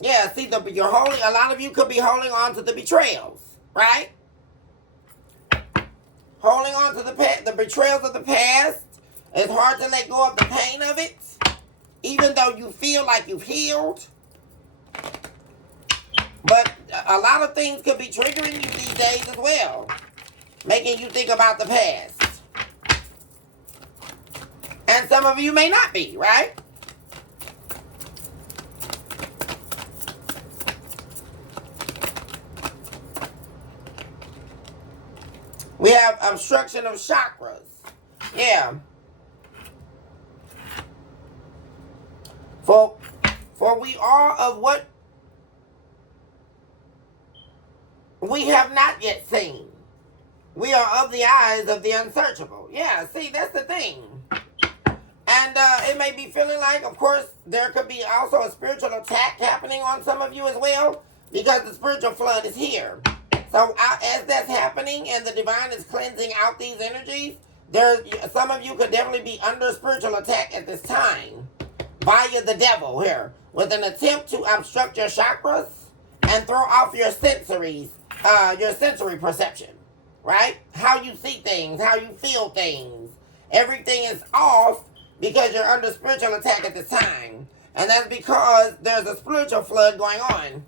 Yeah, see, you're holding, a lot of you could be holding on to the betrayals, right? Holding on to the betrayals of the past. It's hard to let go of the pain of it, even though you feel like you've healed. But a lot of things could be triggering you these days as well, making you think about the past. And some of you may not be, right? We have obstruction of chakras. Yeah. For we are of what we have not yet seen. We are of the eyes of the unsearchable. Yeah, see, that's the thing. And it may be feeling like, of course, there could be also a spiritual attack happening on some of you as well, because the spiritual flood is here. So as that's happening and the divine is cleansing out these energies, some of you could definitely be under spiritual attack at this time via the devil here, with an attempt to obstruct your chakras and throw off your sensory perception, right? How you see things, how you feel things. Everything is off because you're under spiritual attack at this time. And that's because there's a spiritual flood going on.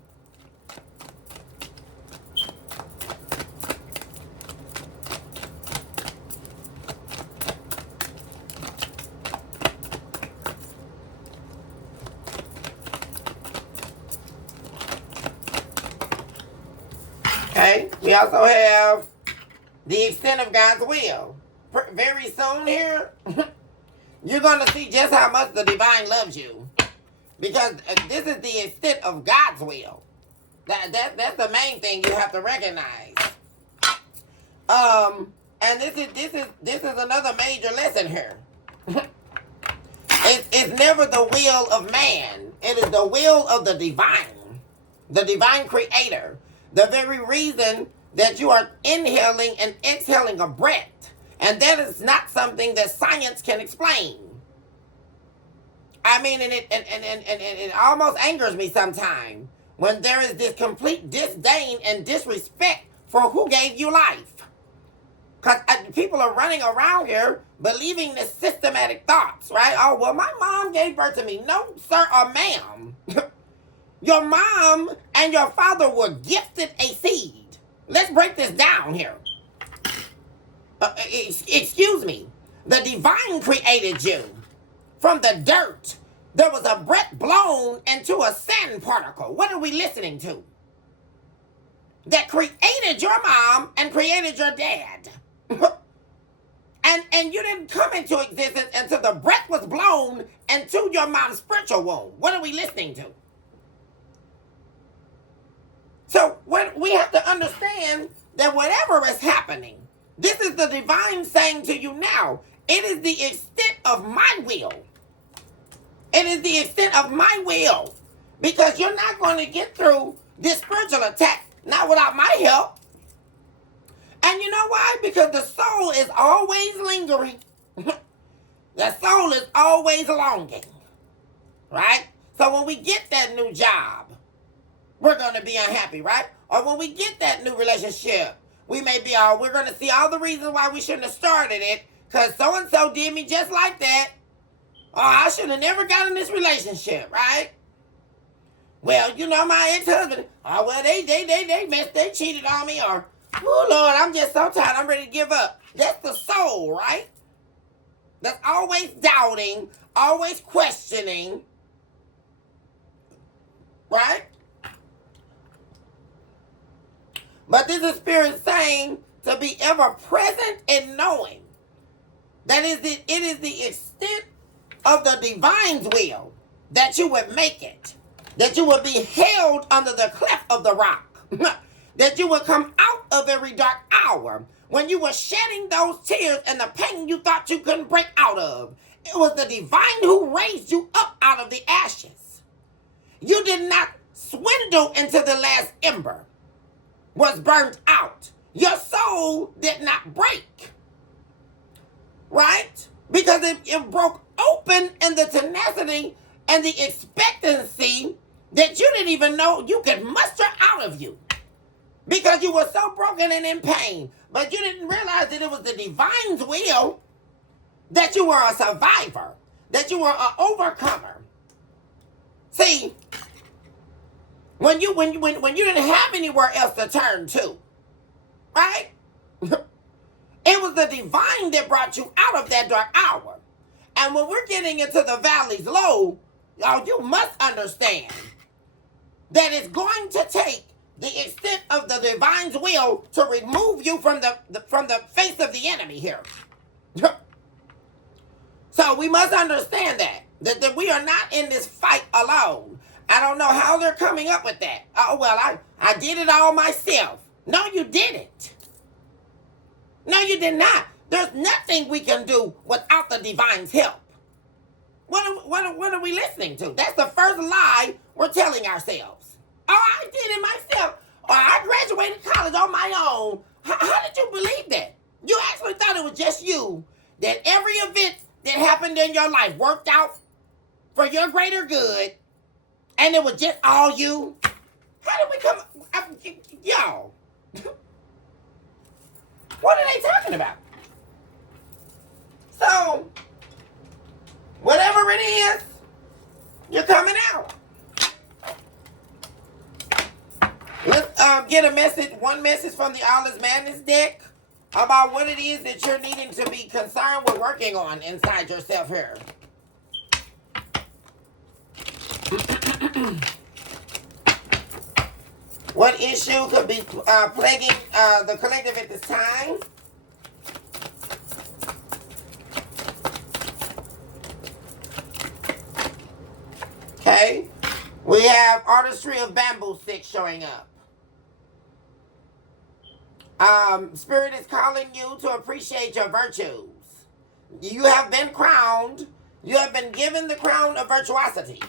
Okay, we also have the extent of God's will. Very soon here, you're going to see just how much the divine loves you. Because this is the extent of God's will. That's the main thing you have to recognize. And this is another major lesson here. It's never the will of man. It is the will of the divine creator. The very reason that you are inhaling and exhaling a breath. And that is not something that science can explain. I mean, and it almost angers me sometimes when there is this complete disdain and disrespect for who gave you life. Because people are running around here believing this systematic thoughts, right? Oh, well, my mom gave birth to me. No, sir or ma'am. Your mom and your father were gifted a seed. Let's break this down here. Excuse me. The divine created you. From the dirt, there was a breath blown into a sand particle. What are we listening to? That created your mom and created your dad. And you didn't come into existence until the breath was blown into your mom's spiritual womb. What are we listening to? So we have to understand that whatever is happening, this is the divine saying to you now, it is the extent of my will. It is the extent of my will. Because you're not going to get through this spiritual attack, not without my help. And you know why? Because the soul is always lingering. The soul is always longing. Right? So when we get that new job, we're going to be unhappy, right? Or when we get that new relationship, we're going to see all the reasons why we shouldn't have started it, because so-and-so did me just like that. Oh, I should have never gotten this relationship, right? Well, you know, my ex-husband, oh, well, they messed, they cheated on me, or, oh, Lord, I'm just so tired, I'm ready to give up. That's the soul, right? That's always doubting, always questioning, right? But this is spirit saying to be ever present in knowing that it is the extent of the divine's will that you would make it, that you would be held under the cleft of the rock, that you would come out of every dark hour when you were shedding those tears and the pain you thought you couldn't break out of. It was the divine who raised you up out of the ashes. You did not swindle into the last ember, was burnt out. Your soul did not break, right? Because it broke open in the tenacity and the expectancy that you didn't even know you could muster out of you. Because you were so broken and in pain. But you didn't realize that it was the divine's will that you were a survivor, that you were an overcomer. See, when you didn't have anywhere else to turn to, right? It was the divine that brought you out of that dark hour. And when we're getting into the valleys low, y'all, you must understand that it's going to take the extent of the divine's will to remove you from the face of the enemy here. So we must understand that we are not in this fight alone. I don't know how they're coming up with that. Oh, well, I did it all myself. No, you didn't. No, you did not. There's nothing we can do without the divine's help. What are we listening to? That's the first lie we're telling ourselves. Oh, I did it myself. Or I graduated college on my own. How did you believe that? You actually thought it was just you, that every event that happened in your life worked out for your greater good, and it was just all you? How did we come? Y'all. What are they talking about? So, whatever it is, you're coming out. Let's get a message, one message from the All Is Madness deck about what it is that you're needing to be concerned with working on inside yourself here. What issue could be plaguing the collective at this time? Okay. We have Artistry of Bamboo 6 showing up. Spirit is calling you to appreciate your virtues. You have been crowned. You have been given the crown of virtuosity.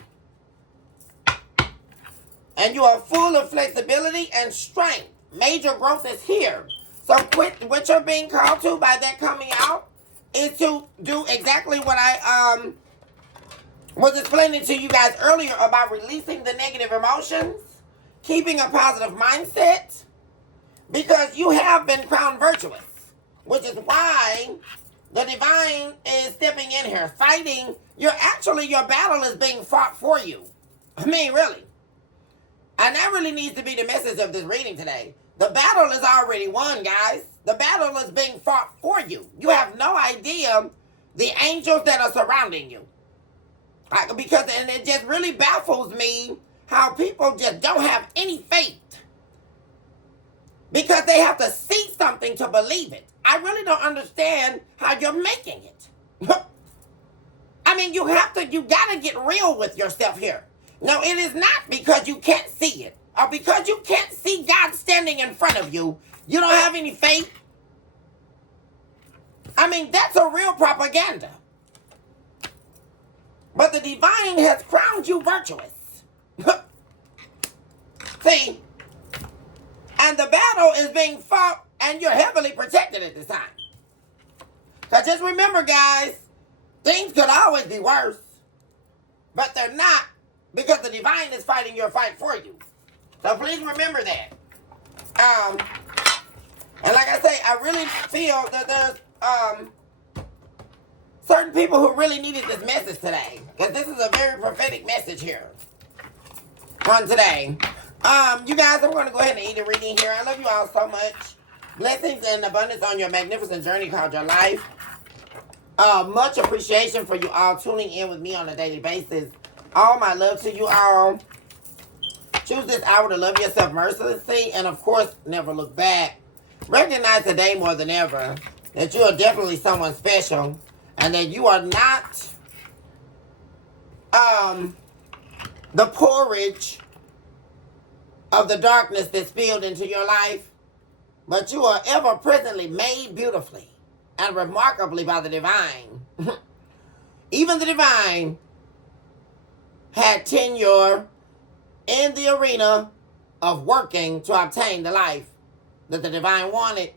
And you are full of flexibility and strength. Major growth is here. So what you're being called to by that coming out is to do exactly what I was explaining to you guys earlier about releasing the negative emotions, keeping a positive mindset, because you have been crowned virtuous, which is why the divine is stepping in here, fighting. Your battle is being fought for you. I mean, really. And that really needs to be the message of this reading today. The battle is already won, guys. The battle is being fought for you. You have no idea the angels that are surrounding you. And it just really baffles me how people just don't have any faith. Because they have to see something to believe it. I really don't understand how you're making it. I mean, you gotta get real with yourself here. No, it is not because you can't see it, or because you can't see God standing in front of you, you don't have any faith. I mean, that's a real propaganda. But the divine has crowned you virtuous. See? And the battle is being fought, and you're heavily protected at this time. Because just remember, guys, things could always be worse. But they're not, because the divine is fighting your fight for you. So please remember that. And like I say, I really feel that there's certain people who really needed this message today. Because this is a very prophetic message here on today. You guys, I'm going to go ahead and end the reading here. I love you all so much. Blessings and abundance on your magnificent journey called your life. Much appreciation for you all tuning in with me on a daily basis. All my love to you all. Choose this hour to love yourself mercilessly. And of course, never look back. Recognize today more than ever that you are definitely someone special and that you are not the porridge of the darkness that spilled into your life, but you are ever presently made beautifully and remarkably by the divine. Even the divine had tenure in the arena of working to obtain the life that the divine wanted.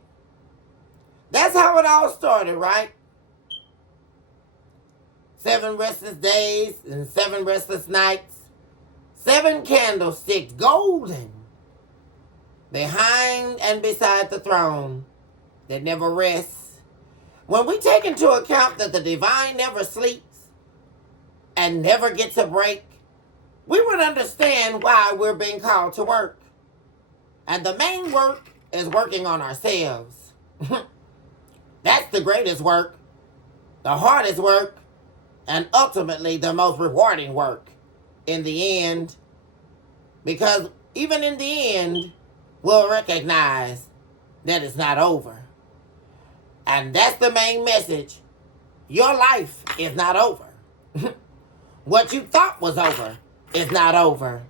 That's how it all started, right? 7 restless days and 7 restless nights. 7 candlesticks golden behind and beside the throne that never rests. When we take into account that the divine never sleeps and never gets a break, we would understand why we're being called to work. And the main work is working on ourselves. That's the greatest work, the hardest work, and ultimately the most rewarding work in the end. Because even in the end, we'll recognize that it's not over. And that's the main message. Your life is not over. What you thought was over is not over.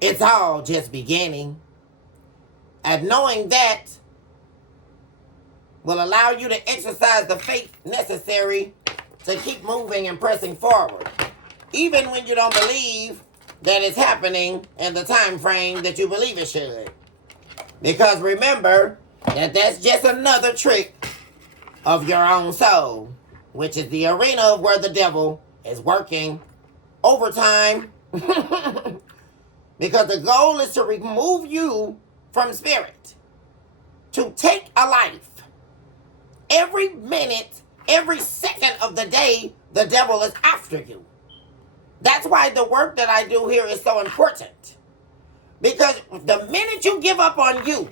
It's all just beginning. And knowing that will allow you to exercise the faith necessary to keep moving and pressing forward, even when you don't believe that it's happening in the time frame that you believe it should. Because remember that that's just another trick of your own soul, which is the arena of where the devil is working overtime. Because the goal is to remove you from spirit, to take a life. Every minute, every second of the day, the devil is after you. That's why the work that I do here is so important. Because the minute you give up on you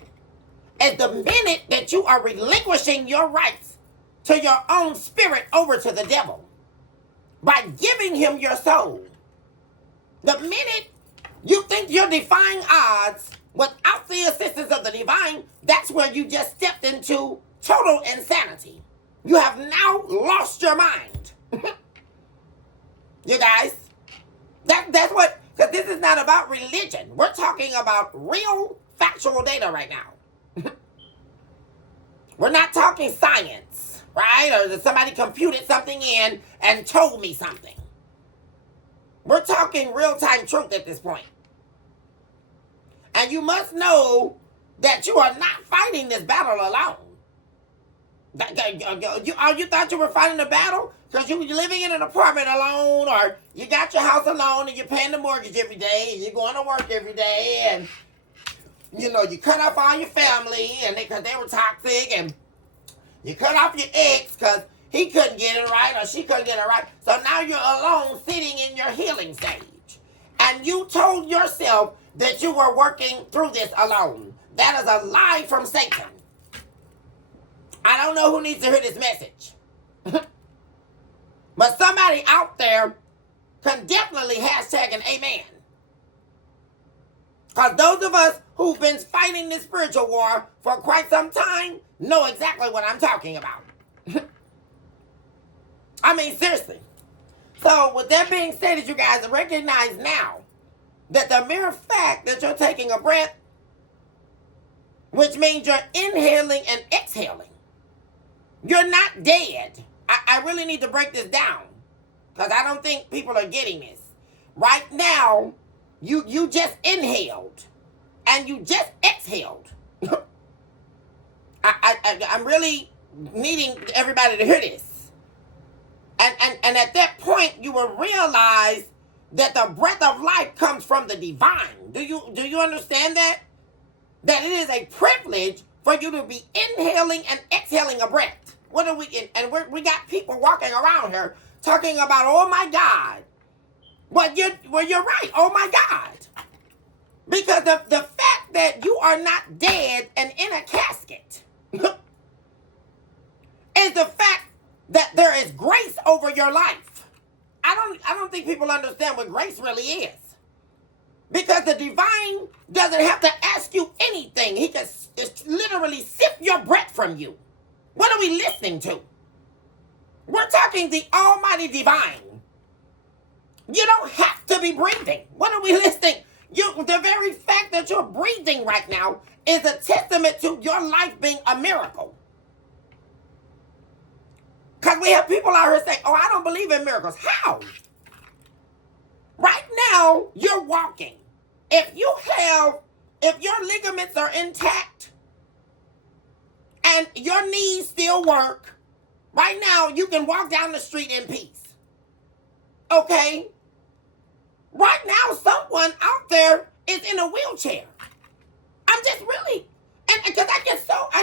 is the minute that you are relinquishing your rights to your own spirit over to the devil by giving him your soul. The minute you think you're defying odds without the assistance of the divine, that's where you just stepped into total insanity. You have now lost your mind. You guys, that's what, because this is not about religion. We're talking about real factual data right now. We're not talking science, right? Or that somebody computed something in and told me something. We're talking real-time truth at this point. And you must know that you are not fighting this battle alone. You thought you were fighting the battle because you're living in an apartment alone, or you got your house alone and you're paying the mortgage every day and you're going to work every day, and you cut off all your family and because they were toxic, and you cut off your ex because he couldn't get it right or she couldn't get it right. So now you're alone sitting in your healing stage. And you told yourself that you were working through this alone. That is a lie from Satan. I don't know who needs to hear this message. But somebody out there can definitely hashtag an amen. Because those of us who've been fighting this spiritual war for quite some time know exactly what I'm talking about. I mean, seriously. So with that being stated, you guys recognize now that the mere fact that you're taking a breath, which means you're inhaling and exhaling, you're not dead. I really need to break this down because I don't think people are getting this. Right now, you just inhaled and you just exhaled. I'm really needing everybody to hear this. And at that point, you will realize that the breath of life comes from the divine. Do you understand that? That it is a privilege for you to be inhaling and exhaling a breath. What are we in? And we got people walking around here talking about, oh my God. Well, you're right. Oh my God. Because the fact that you are not dead and in a casket is the fact that there is grace over your life. I don't think people understand what grace really is. Because the divine doesn't have to ask you anything. He can just literally sift your breath from you. What are we listening to? We're talking the Almighty Divine. You don't have to be breathing. What are we listening? The very fact that you're breathing right now is a testament to your life being a miracle. Because we have people out here saying, oh, I don't believe in miracles. How? Right now, you're walking. If your ligaments are intact and your knees still work, right now you can walk down the street in peace. Okay? Right now, someone out there is in a wheelchair. I'm just really, and because I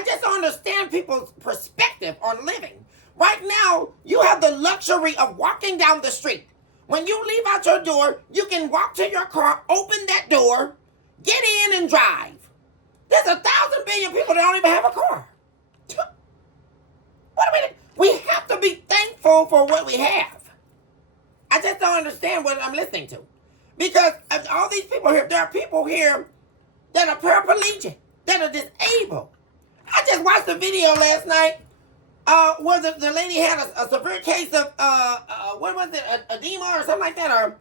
just don't understand people's perspective on living. Right now, you have the luxury of walking down the street. When you leave out your door, you can walk to your car, open that door, get in and drive. There's 1,000 billion people that don't even have a car. What do we have to be thankful for what we have. I just don't understand what I'm listening to. Because of all these people here, there are people here that are paraplegic, that are disabled. I just watched a video last night where the lady had a severe case of, what was it, edema or something like that, or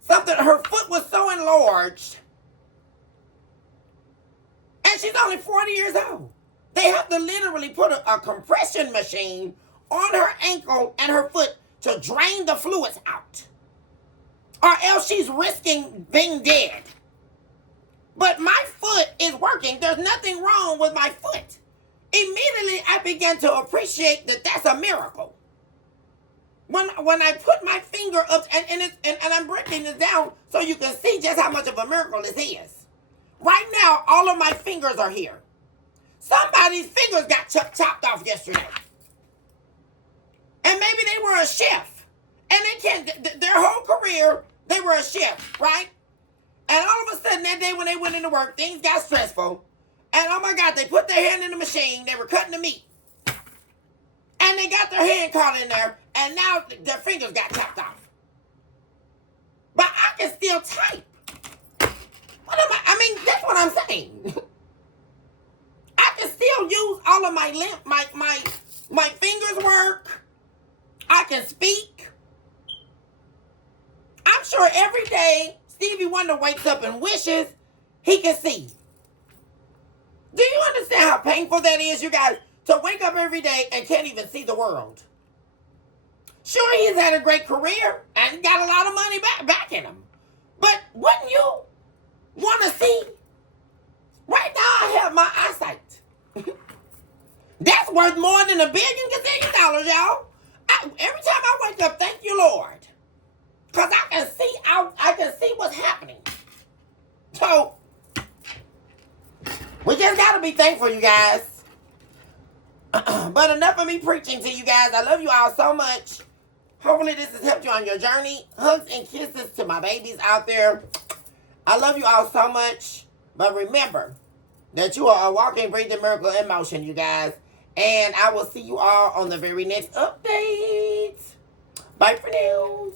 something. Her foot was so enlarged. And she's only 40 years old. They have to literally put a compression machine on her ankle and her foot to drain the fluids out. Or else she's risking being dead. But my foot is working. There's nothing wrong with my foot. Immediately, I began to appreciate that that's a miracle. When I put my finger up, and I'm breaking this down so you can see just how much of a miracle this is. Right now, all of my fingers are here. Somebody's fingers got chopped off yesterday. And maybe they were a chef. And their whole career, they were a chef, right? And all of a sudden that day when they went into work, things got stressful. And oh my God, they put their hand in the machine. They were cutting the meat. And they got their hand caught in there. And now their fingers got chopped off. But I can still type. I mean, that's what I'm saying. I can still use all of my fingers work. I can speak. I'm sure every day Stevie Wonder wakes up and wishes he can see. Do you understand how painful that is, you guys? To wake up every day and can't even see the world. Sure, he's had a great career and got a lot of money back in him. But wouldn't you want to see? Right now, I have my eyesight. That's worth more than $1 billion gazillion, y'all. Every time I wake up, thank you, Lord. Because I can see what's happening. So, we just got to be thankful, you guys. But enough of me preaching to you guys. I love you all so much. Hopefully this has helped you on your journey. Hugs and kisses to my babies out there. I love you all so much. But remember that you are a walking, breathing miracle in motion, you guys. And I will see you all on the very next update. Bye for now.